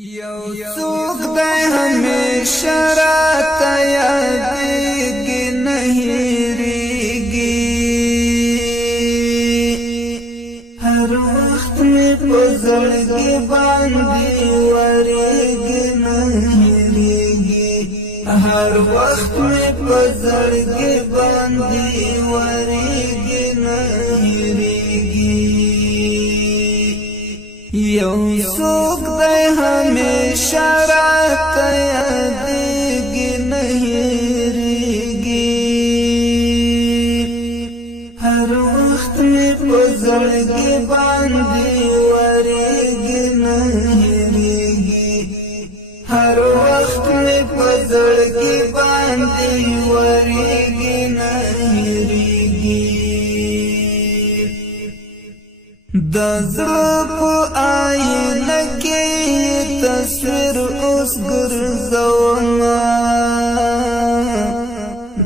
یو څوک دی همیشه راته یادېږي نه هېرېږي هر وخت مې په زړګي باندې ورېږي نه هېرېږي هر وخت مې په زړګي باندې ورېږي نه هېرېږي یو څوک دی همیشه راته یادېږي نه هېرېږي هر وخت مې په زړګي باندې ورېږي نه هېرېږي هر وخت مې په زړګي باندې ورېږي نه هېرېږي د زړه په آینه کې تصویر اوس ګرځومه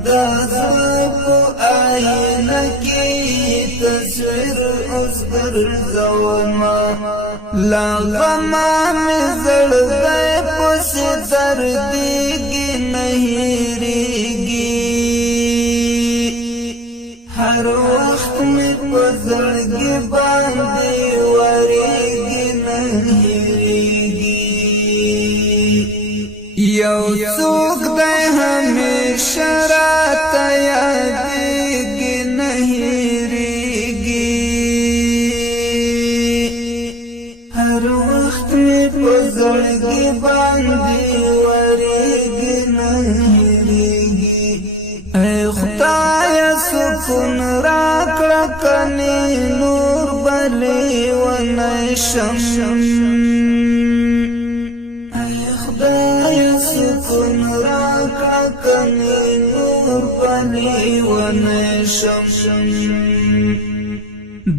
د زړه په آینه کې تصویر اوس ګرځومه لا غمه مې زړګی پسې دردېږي نه هېرېږي هر وخت مې په زړګي باندې ورېږي نه هېرېږي یو څوک دی همیشه راته یادېږي نه هېرېږي هر وخت مې په زړګي باندې ورېږي نه هېرېږي ای خدایه سکون راکړه کنې نور بلې ونشم ای خدایه سکون راکړه کنې نور بلې ونشم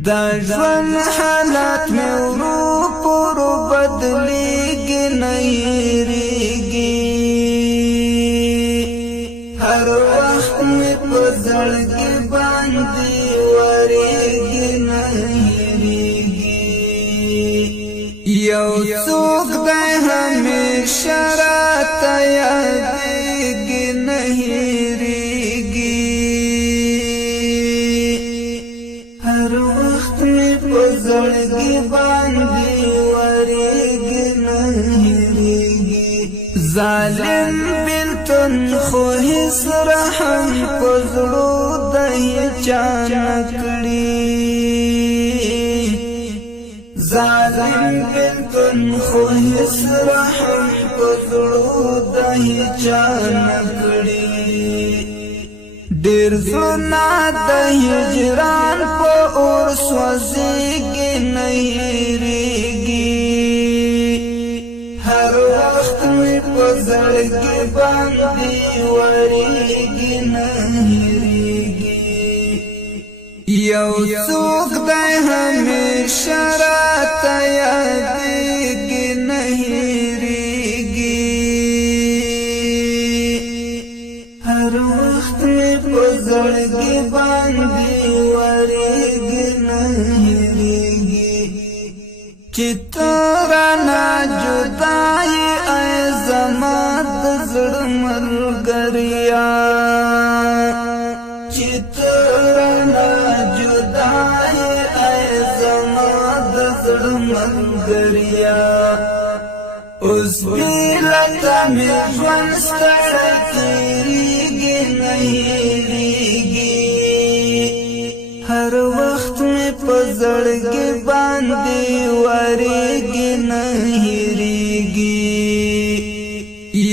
دا ژوند حالات مې ورو پورو بدلېږي نه هېرېږي هر وخت مې په زړګي باندې ورېږي نه هېرېږي یو څوک دی همیشه راته یادېږي نه هېرېږي هر وخت مې په زړګي باندې ورېږي نه هېرېږي ظالم بلتون خو هیڅ رحم په زړو د هیچا نه کړي ظالم بلتون خو هیڅ رحم په زړو د هیچا نه کړي ډېر زړونه د هجران په اور سوځېږي نه هېرېږي هر وخت مې په زړګي باندې ورېږي نه هېرېږي یو څوک دی همیشه راته یادېږي نه هېرېږي هر وخت مې په زړګي باندې ورېږي نه هېرېږي چې ته رانه جدا یې ای زما د زړه ملګریا چې ته رانه جدا یې ای زما د زړه ملګریا اوس بېلته مې ژوند ستړی تېرېږي نه هېرېږي هر وخت مې په زړګي باندې ورېږي نه هېرېږي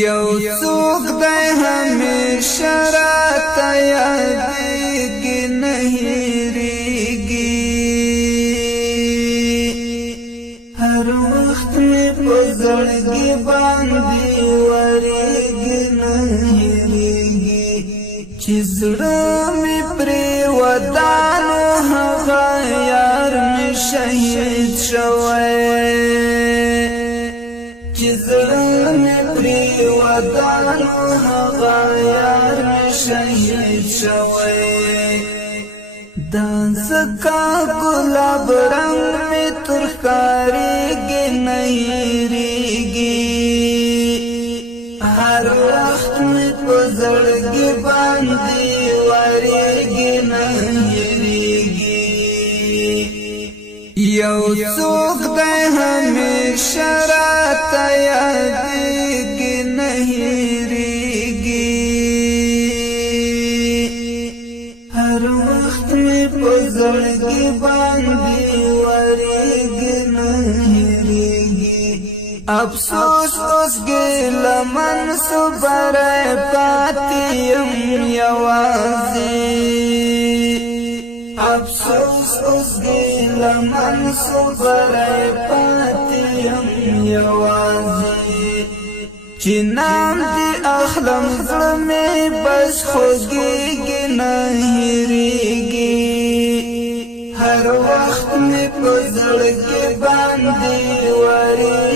یو څوک دی همیشه راته یادېږي نه هېرېږي هر وخت مې په زړګي باندې ورېږي نه هېرېږي چې زړه مې پرې ودانو هغه یار مې شهید شوی چې زړه مې پرې ودانو هغه یار مې شهید شوی دا ځکه ګلاب رنګ مې ترخارېږي نه هېرېږي زړګي باندې ورېږي نه هېرېږي یو څوک دی همیشه راته یادېږي نه هېرېږي هر وخت مې په زړګي باندې ورېږي نه هېرېږي افسوس اوس ګیلمن سو بری پاتې یم یوازې افسوس اوس ګیلمن سو بری پاتې یم یوازې چې نام دې اخلم زړه مې بس خوږېږي نه هېرېږي هر وخت مې په زړګي باندې ورېږي